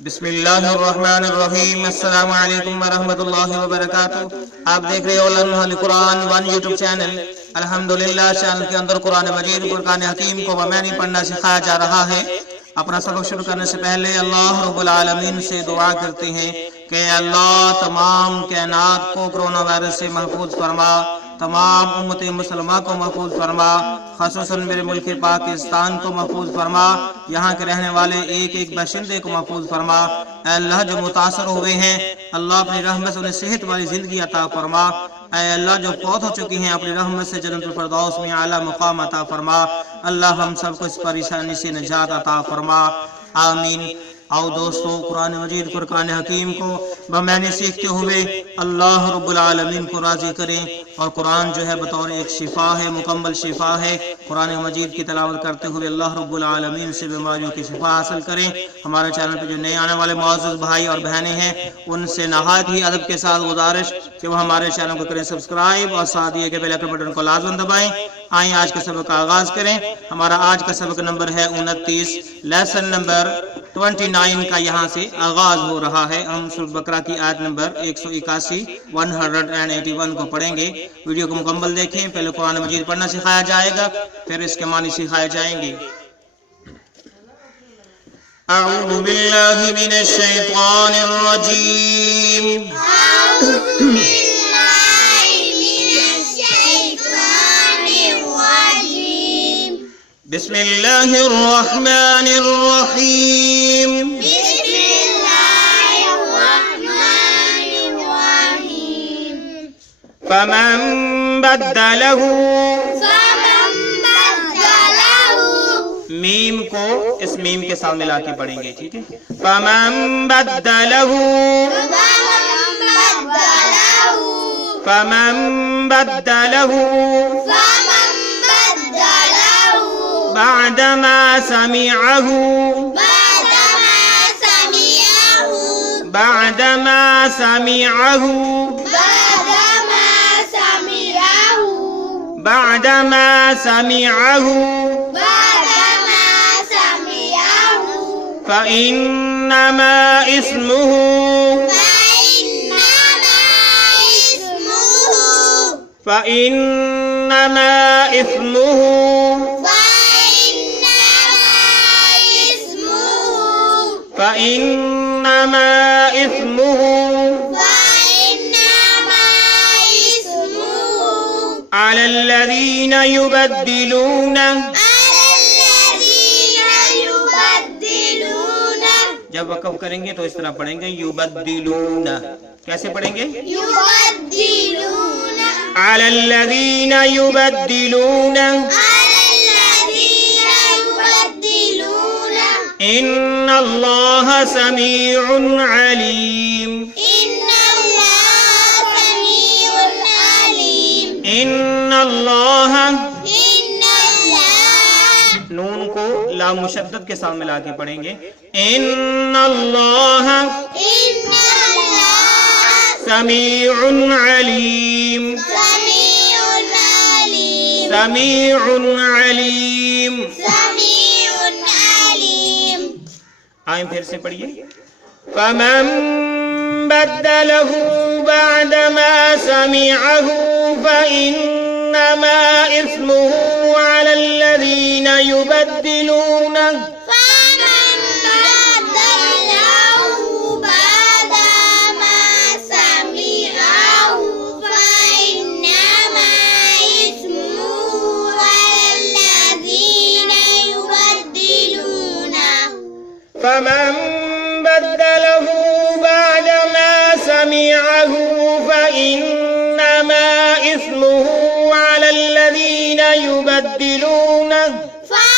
बिस्मिल्लाहिर्रहमानिर्रहीम। अस्सलामु अलैकुम वरहमतुल्लाहि वबरकातुहू। आप देख रहे हो अल कुरान वन यूट्यूब चैनल। अल्हम्दुलिल्लाह चैनल के अंदर कुरान मजीद कुरान हकीम को बमानी पढ़ना सिखाया जा रहा है। अपना सबक शुरू करने से पहले अल्लाह रब्बुल आलमीन से दुआ करते हैं कि अल्लाह तमाम कायनात को कोरोना वायरस से महफूज फरमा, तमाम उम्मत मुसलमा को महफूज फरमा, खसूसा मेरे मुल्क पाकिस्तान को महफूज फरमा, यहाँ के रहने वाले एक एक बाशिंदे को महफूज फरमा। अल्लाह जो मुतासर हुए हैं अल्लाह अपनी रहमत से उन्हें सेहत वाली जिंदगी अता फरमा। अल्लाह जो फौत हो चुकी हैं अपनी रहमत से जन्नतुल फिरदौस में आला मुकाम अता फरमा। अल्लाह हम सबको इस परेशानी से निजात अता फरमा, आमीन। आओ दोस्तों, कुरान मजीद कुरान हकीम को बमानी सीखते हुए अल्लाह रब्बुल आलमीन को राजी करें। और कुरान जो है बतौर एक शिफा है, मुकम्मल शिफा है। कुरान मजीद की तिलावत करते हुए अल्लाह रब्बुल आलमीन से बीमारियों की शिफा हासिल करें। हमारे चैनल पर जो नए आने वाले मुअज़्ज़ज़ भाई और बहनें हैं उनसे नहायत ही अदब के साथ गुजारिश कि वो हमारे चैनल को करें सब्सक्राइब और साथ ही के बेल आइकन बटन को लाजमन दबाएं। आइए आज के सबक का आगाज करें। हमारा आज का सबक नंबर है 29, लेसन नंबर 29 का यहाँ से आगाज हो रहा है। हम सूरह बकरा की आयत नंबर 181 181 को पढ़ेंगे। वीडियो को मुकम्मल देखें। पहले कुरान मजीद पढ़ना सिखाया जाएगा, फिर इसके मानी सिखाए जाएंगे। अऊज़ु बिल्लाहि मिनश शैतानिर रजीम। बिस्मिल्लाहिर रहमानिर रहीम। फमन बद्दलहू, मीम को इस मीम के साथ मिला के पढ़ेंगे, ठीक है। फमन बद्दलहू, फमन बद्दलहू बादमा समिअहू, बादमा समिअहू, बादमा समिअहू फइन्नमा इस्मुहु, फइन्नमा इस्मुहु फइन्नमा इस्मुहु अलल्लज़ीना युबद्दिलूना। जब वक़फ़ करेंगे तो इस तरह पढ़ेंगे युबद्दिलूना। कैसे पढ़ेंगे? युबद्दिलूना। अलल्लज़ीना युबद्दिलूना, इन्नल्लाह समीउन अलीम, इन्नल्लाह, नून को लाम मुशद्दद के साथ मिला के पढ़ेंगे। इन्नल्लाह समीउन अलीम, समीउन अलीम। आए फिर से पढ़िए। फमन बद्दलहू बादमा समिअहू फइन्नमा इस्मुहु अलल्लज़ीना युबद्दिलूना। فمن بدله بعدما سمعه فإنما إثمه على الذين يبدلونه.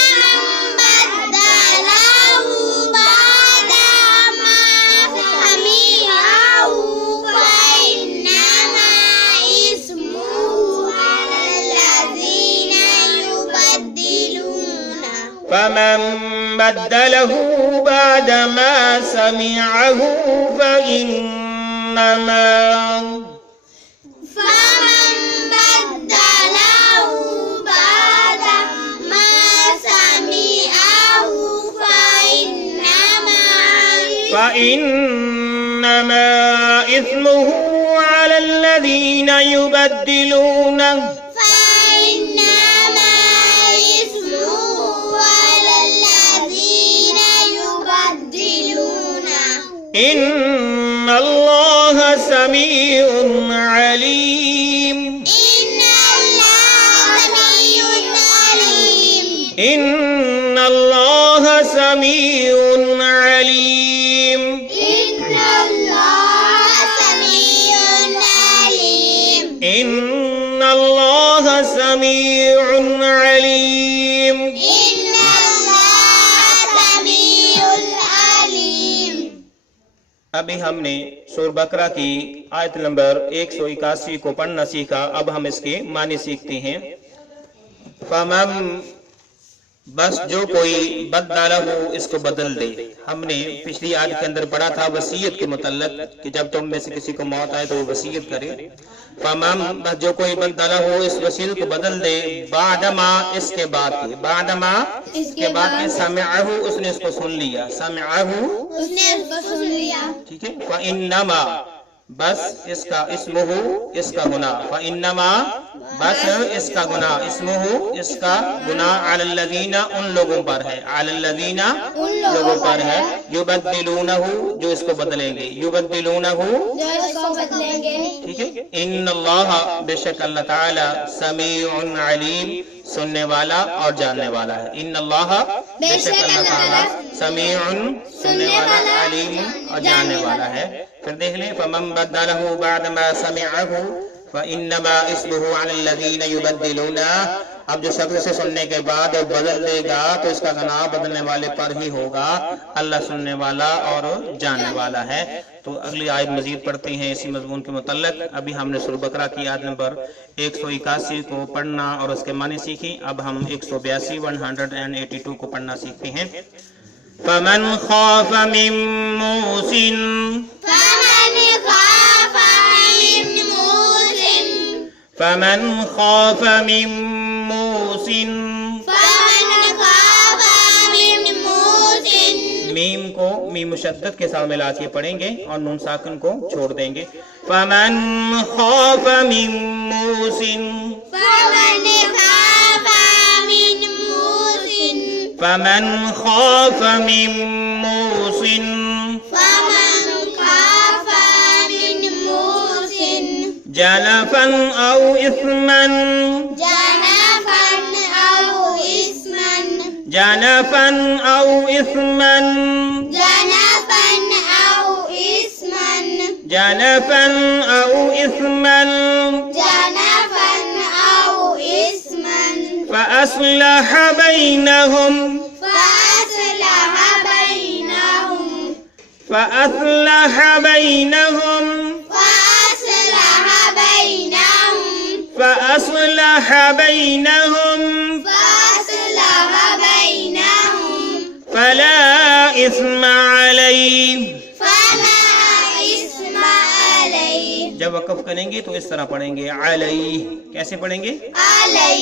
فمن بدله بعدما سمعه فإنما إثمه على الذين يبدلونه. فمن بدله بعدما سمعه فإنما فإنما إثمه على الذين يبدلونه إن الله سميع عليم إن الله سميع عليم إن الله سميع عليم अभी हमने सूरह बकरा की आयत नंबर 181 को पढ़ना सीखा। अब हम इसके मानी सीखते हैं। फमन, बस जो कोई बदलहु, इसको बदल दे। हमने पिछली आयत के अंदर पढ़ा था वसीयत के मुतल्लक कि जब तुम में से किसी को मौत आए तो वो वसीयत करे। फमन, बस जो कोई बदलहु, इस वसीयत को बदल दे, बादमा, इसके बाद के, बादमा इसके बाद के, समिअहु, उसने इसको सुन लिया, समिअहु उसने इसको सुन लिया, ठीक है। फइन्नमा, बस इसका इस्मुहु, इसका गुनाह, फइन्नमा, बस इसका गुनाह, इस्मुहु, इसका गुनाह, अलल्लज़ीना, उन लोगों पर है, अलल्लज़ीना, उन लोगों पर है, युबद्दिलूनहु, जो इसको बदलेंगे, युबद्दिलूनहु, जो इसको बदलेंगे, ठीक है। इन्नल्लाह, बेशक अल्लाह ताला, समीउन अलीम, सुनने वाला और जानने वाला है। इन्नल्लाह, बेशक अल्लाह ताला, समीउन, सुनने वाला, अलीम, और जानने वाला है। फिर देख लें, फमन बद्दलहु बअदमा समिअहु फइन्नमा इस्मुहु अलल्लज़ीना युबद्दिलूना। अब जो शख्स से सुनने के बाद बदल देगा तो इसका गुनाह बदलने वाले पर ही होगा। अल्लाह सुनने वाला और जानने वाला है। तो अगली आयत मजीद पढ़ते हैं इसी मजमून के मुतल्लक। अभी हमने सूरह बकरा की आयत नंबर 181 को पढ़ना और उसके मानी सीखी। अब हम 182 182 को पढ़ना सीखते हैं। फमन खाफ मिन मूसिन, फमन खाफ मिन मूसिन, मीम को मीम मुशद्दद के साथ मिला के पढ़ेंगे और नून साकिन को छोड़ देंगे। फमन खाफ मिन मूसिन, फमन खाफ मिन मूसिन, जनफन औ इस्मन, जनफन औ इस्मन, जनफन औ इस्मन, फअस्लह बैनहुम, फअस्लह बैनहुम, فأصلح بينهم فلا إثم عليه। जब वक़फ़ करेंगे तो इस तरह पढ़ेंगे, अलैह। कैसे पढ़ेंगे? अलैह।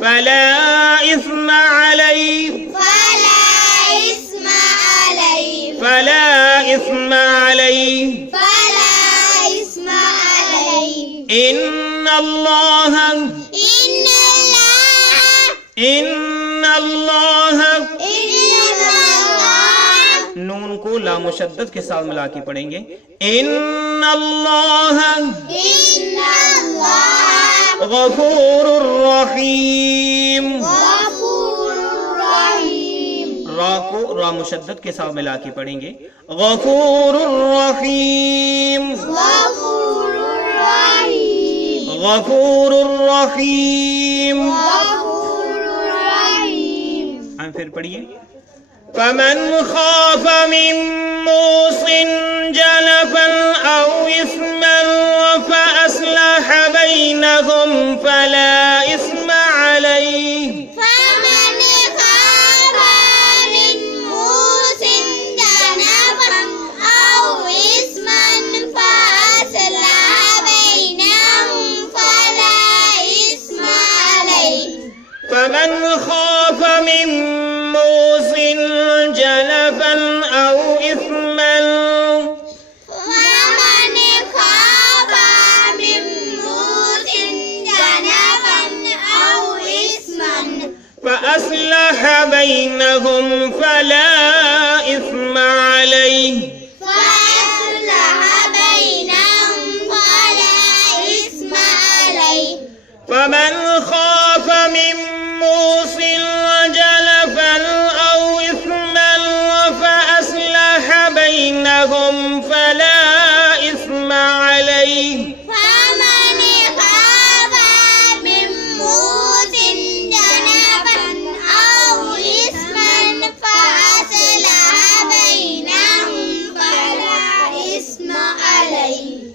फला इस्म अलैह, फला इस्म अलैह, फला इस्म अलैह, फला इस्म अलैह। इन्नल्लाह, इन्नल्लाह, नून को ला मुशद्दद के साथ मिला के पढ़ेंगे। इन्नल्लाह गफूरुर रहीम, रा को रा मुशद्दद के साथ मिला के पढ़ेंगे। गफूरुर रहीम, गफूरुर रहीम। फिर पढ़िए, फमन खाफ मिन मूसिन जनफन औ इस्मन फअस्लह बैनहुम फला इस्म अलैह। फमन खाफ मिन मूसिन जनफन औ इस्मन फअस्लह बैनहुम फला इस्म अलैह। फमन खाफ मिन मूसिन जनफन औ بينهم فلا إثم عليه فمن خاف من موص جنفا أو إثما فأصلح بينهم فلا إثم عليه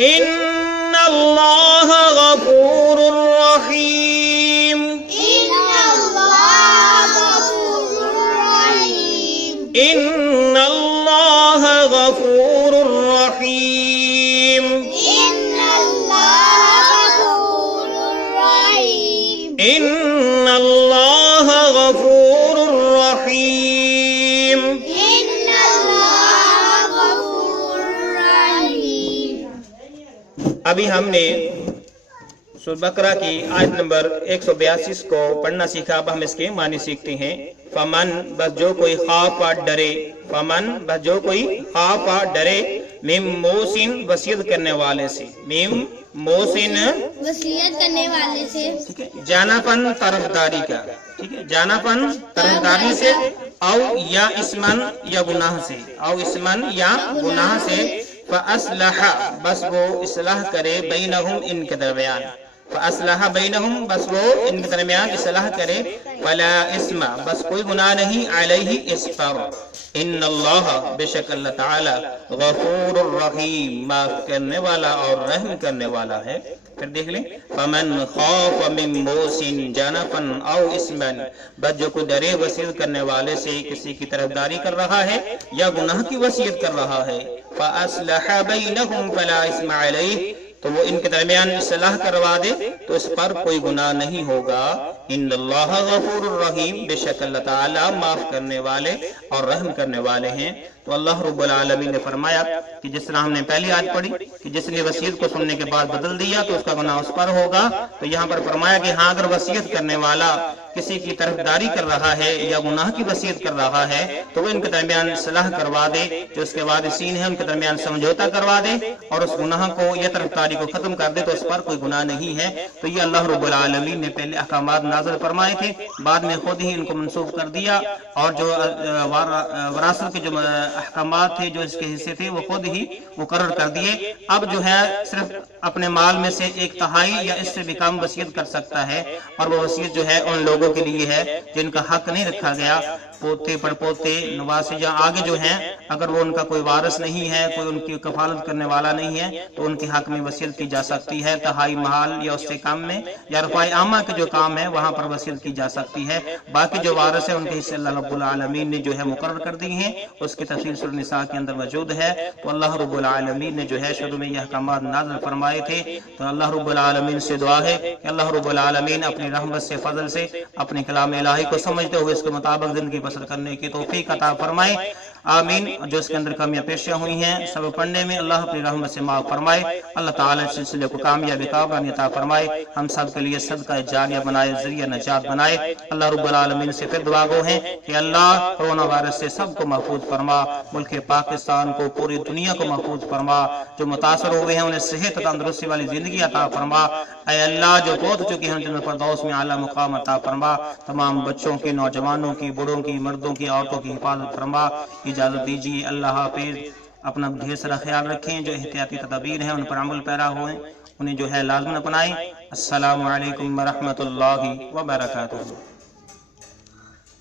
إن الله غفور رحيم إن الله غفور رحيم إن الله غفور رحيم ابھی ہم نے سورہ بقرہ کی آیت نمبر 182 کو پڑھنا سیکھا. اب ہم اس کے معنی سیکھتے ہیں. فمن بس جو کوئی خاف ڈرے, فمن بس جو کوئی خاف ڈرے, مم موسن وصیت کرنے والے سے, مم موسن وصیت کرنے والے سے, ٹھیک ہے, جانفن طرفداری کا, ٹھیک ہے, جانفن طرفداری سے, او یا اسمن یا گناہ سے, او اسمن یا گناہ سے, فاصلح بس وہ اصلاح کرے, بینہم ان کے درمیان, فاصلح بینہم بس وہ ان کے درمیان اصلاح کرے, فلا اسم بس کوئی گناہ نہیں, علیہ اس پر, ان اللہ بے شک اللہ تعالی, غفور الرحیم معاف کرنے والا اور رحم کرنے والا ہے. پھر دیکھ لیں, فمن خاف من موص جنفا او اسما بس جو کوئی ڈرے وصیت کرنے والے سے, کسی کی طرفداری کر رہا ہے یا گناہ کی وصیت کر رہا ہے, فاصلح بینہم فلا اسم علیہ تو وہ ان کے درمیان اصلاح کروا دے تو اس پر کوئی گناہ نہیں ہوگا. ان اللہ غفور الرحیم بے شک اللہ تعالی معاف کرنے والے اور رحم کرنے والے ہیں. تو اللہ رب العالمین نے فرمایا کہ جس طرح ہم نے پہلی آیت پڑھی کہ جس نے وصیت کو سننے کے بعد بدل دیا تو اس کا گناہ اس پر ہوگا, تو یہاں پر فرمایا کہ ہاں اگر وصیت کرنے والا کسی کی طرفداری کر رہا ہے یا گناہ کی وصیت کر رہا ہے تو وہ ان کے درمیان اصلاح کروا دے, جو اس کے وارثین ہیں ان کے درمیان سمجھوتا کروا دے اور اس گناہ کو یا طرفداری کو ختم کر دے تو اس پر کوئی گناہ نہیں ہے. تو یہ اللہ رب العالمین نے پہلے احکامات نازل فرمائے تھے, بعد میں خود ہی ان کو منسوخ کر دیا, اور جو وراثت کے جو احکامات تھے جو اس کے حصے تھے وہ خود ہی مقرر کر دیے. اب جو ہے صرف اپنے مال میں سے 1/3 یا اس سے بھی کم وصیت کر سکتا ہے, اور وہ وصیت جو ہے ان لوگوں کے لیے ہے جن کا حق نہیں رکھا گیا, پوتے پڑپوتے نواسے یا آگے جو ہیں, اگر وہ ان کا کوئی وارث نہیں ہے, کوئی ان کی کفالت کرنے والا نہیں ہے تو ان کے حق میں وصیت کی جا سکتی ہے 1/3 مال یا اس سے کم میں, یا رفع عامہ کے جو کام ہے وہاں پر وصیت کی جا سکتی ہے. باقی جو وارث ہے ان کے حصے اللہ رب العالمین نے جو ہے مقرر کر دی ہیں, اس کی تفصیل سورہ نساء کے اندر موجود ہے. تو اللہ رب العالمین نے جو ہے شروع میں یہ احکامات نازل فرمائے تھے. تو اللہ رب العالمین سے دعا ہے کہ اللہ رب العالمین اپنی رحمت سے, فضل سے اپنے کلام الہی کو سمجھتے ہوئے اس کے مطابق زندگی بسر کرنے کی توفیق عطا فرمائے, آمین. جو اس کے اندر کمیاں پیشیاں ہوئی ہیں سب پڑھنے میں اللہ اپنی رحمت سے معاف فرمائے, اللہ تعالی اس سلسلے کو کامیابی عطا فرمائے, ہم سب کے لیے صدقہ جاریہ بنائے, ذریعہ نجات بنائے. اللہ رب العالمین سے پھر دعا گو ہیں کہ اللہ کرونا وائرس سے سب کو محفوظ فرما, ملک پاکستان کو, پوری دنیا کو محفوظ فرما, جو متاثر ہوئے ہیں انہیں صحت و تندرستی والی زندگی عطا فرما. اے اللہ جو پہنچ چکی ہیں جنت الفردوس میں اعلیٰ مقام عطا فرما, تمام بچوں کی, نوجوانوں کی, بوڑھوں کی, مردوں کی, عورتوں کی حفاظت فرما. اجازت دیجیے, اللہ حافظ. اپنا ڈھیر سارا خیال رکھیں, جو احتیاطی تدابیر ہیں ان پر عمل پیرا ہوئیں, انہیں جو ہے لازم اپنائیں. السلام علیکم ورحمۃ اللہ وبرکاتہ.